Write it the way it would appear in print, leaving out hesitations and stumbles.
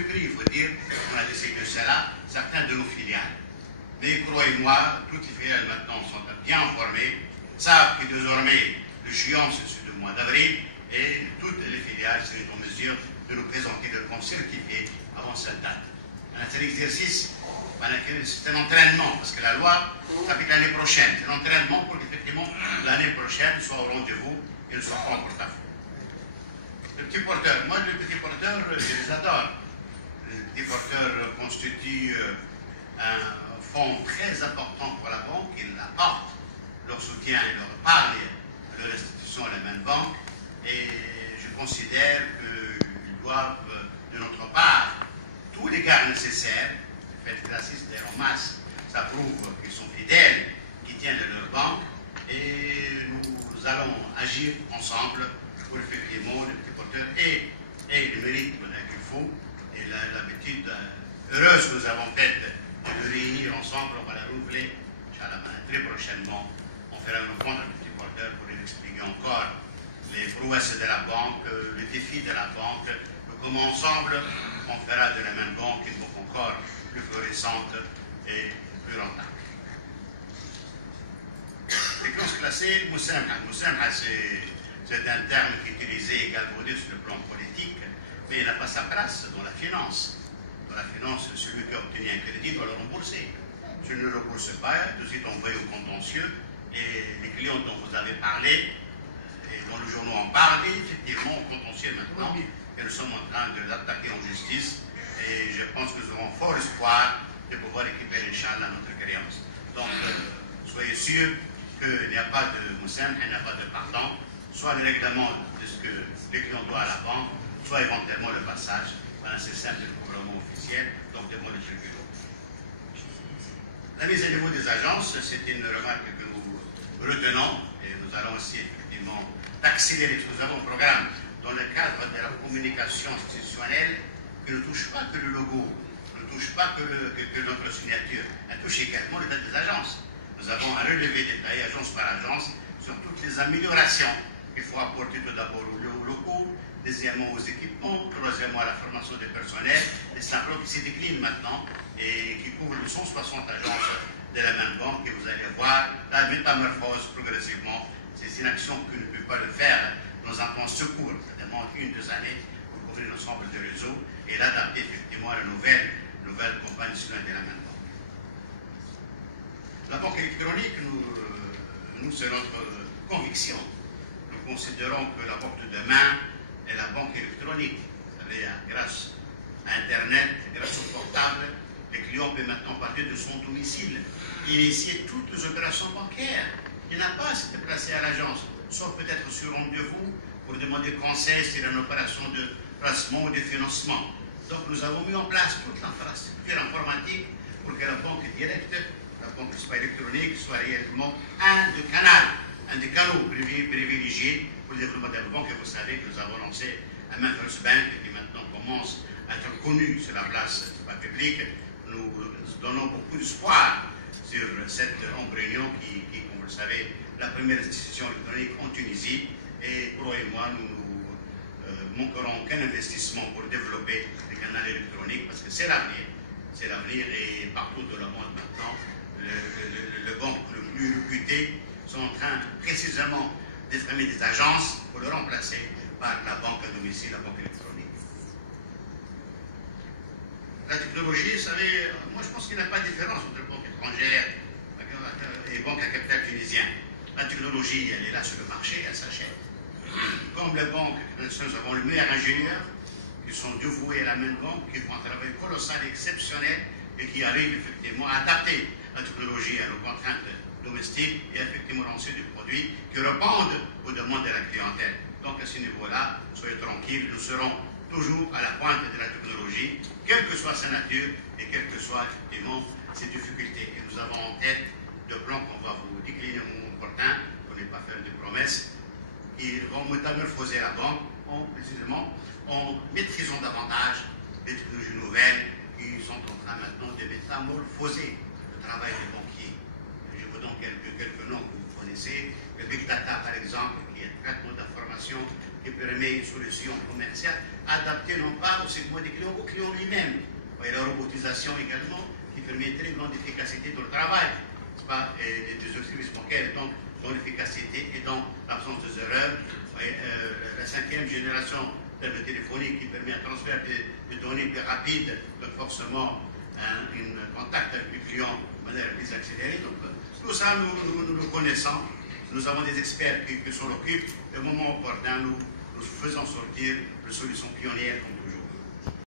surpris, il faut dire, qu'on a décidé de cela, certains de nos filiales. Mais croyez-moi, toutes les filiales maintenant sont bien informées, savent que désormais l'échéance c'est le mois d'avril et toutes les filiales seront en mesure de nous présenter le compte certifié avant cette date. C'est l'exercice, c'est un entraînement, parce que la loi s'applique l'année prochaine. C'est un entraînement pour qu'effectivement l'année prochaine soit au rendez-vous et ne soit pas en porte-à-faux. Le petit porteur, moi le petit porteur, je les adore. Le petit porteur constitue un fonds très important pour la banque. Ils apportent leur soutien et leur épargne à leur institution à la même banque. Et je considère qu'ils doivent, de notre part, tous les gardes nécessaires. Le fait classiste en masse, ça prouve qu'ils sont fidèles, qu'ils tiennent de leur banque. Et nous allons agir ensemble pour effectivement le petit porteur et le mérite qu'il faut et l'habitude heureuse que nous avons faite de nous réunir ensemble. On va la renouveler très prochainement. On fera une rencontre avec le petit porteur pour lui expliquer encore les prouesses de la banque, les défis de la banque, comment ensemble on fera de la même banque une banque encore plus florissante et plus rentable. Les clauses classées, Moussamha, c'est un terme qui est utilisé également sur le plan politique, mais il n'a pas sa place dans la finance. Dans la finance, celui qui a obtenu un crédit doit le rembourser. Si ne le rembourse pas, tout de suite envoyé au contentieux, et les clients dont vous avez parlé, et dont le journaux en parlent, effectivement, au contentieux maintenant, et nous sommes en train de l'attaquer en justice, et je pense que nous avons fort espoir de pouvoir récupérer, Inch'Allah, notre créance. Donc, soyez sûrs qu'il n'y a pas de Moussem, il n'y a pas de pardon, soit le règlement de ce que les clients doivent à la banque, soit éventuellement le passage par un système de recouvrement officiel, donc devant le tribunal. La mise à niveau des agences, c'est une remarque que nous retenons, et nous allons aussi effectivement accélérer, parce que nous avons un programme dans le cadre de la communication institutionnelle qui ne touche pas que le logo, ne touche pas que notre signature, elle touche également le tas des agences. Nous avons un relevé détaillé, agence par agence, sur toutes les améliorations qu'il faut apporter tout d'abord aux locaux, deuxièmement aux équipements, troisièmement à la formation des personnels, et c'est un programme qui se décline maintenant et qui couvre les 160 agences de la même banque, et vous allez voir la métamorphose progressivement. C'est une action qui ne peut pas le faire dans un plan secours. Ça demande 1-2 années pour couvrir l'ensemble du réseau et l'adapter effectivement à la nouvelle campagne citoyenne de la même banque. La banque électronique, nous c'est notre conviction. Nous considérons que la banque de demain est la banque électronique. Vous savez, grâce à Internet, grâce au portable, le client peut maintenant partir de son domicile, initier toutes les opérations bancaires. Il n'a pas à se déplacer à l'agence, sauf peut-être sur rendez-vous pour demander conseil sur une opération de placement ou de financement. Donc nous avons mis en place toute l'infrastructure informatique pour que la banque directe, la banque soit électronique, soit réellement un des canaux privilégiés pour le développement de la banque. Et vous savez que nous avons lancé un First Bank qui maintenant commence à être connu sur la place publique. Nous donnons beaucoup d'espoir sur cet embryon qui, comme vous le savez, la première institution électronique en Tunisie. Et croyez-moi, nous ne manquerons aucun investissement pour développer les canaux électroniques parce que c'est l'avenir. C'est l'avenir et partout dans le monde maintenant, les banques les plus réputées sont en train précisément de fermer des agences pour le remplacer par la banque à domicile, la banque électronique. La technologie, vous savez, moi je pense qu'il n'y a pas de différence entre banque étrangère et banque à capital tunisien. La technologie, elle est là sur le marché, elle s'achète. Comme les banques, nous avons les meilleurs ingénieurs qui sont dévoués à la même banque, qui font un travail colossal, exceptionnel, et qui arrivent effectivement à adapter la technologie à nos contraintes domestiques et effectivement lancer des produits qui répondent aux demandes de la clientèle. Donc à ce niveau-là, soyez tranquilles, nous serons toujours à la pointe de la technologie, quelle que soit sa nature et quelles que soient effectivement ses difficultés. Et nous avons en tête deux plans qu'on va vous décliner au moment opportun, pour ne pas faire de promesses, qui vont métamorphoser la banque précisément en maîtrisant davantage les technologies nouvelles qui sont en train maintenant de métamorphoser le travail des banquiers. Je vous donne quelques noms que vous connaissez. Le Big Data, par exemple, qui est un traitement d'information qui permet une solution commerciale adaptée non pas au segment des clients, au client lui-même. Et la robotisation également, qui permet une très grande efficacité dans le travail, pas, et des services bancaires, donc dans l'efficacité et dans l'absence de erreurs. La 5e génération de téléphonique qui permet un transfert de données plus rapide, donc forcément un contact avec le client de manière plus accélérée. Donc, tout ça, nous le connaissons. Nous avons des experts qui s'en occupent. Au moment opportun, nous faisons sortir les solutions pionnières comme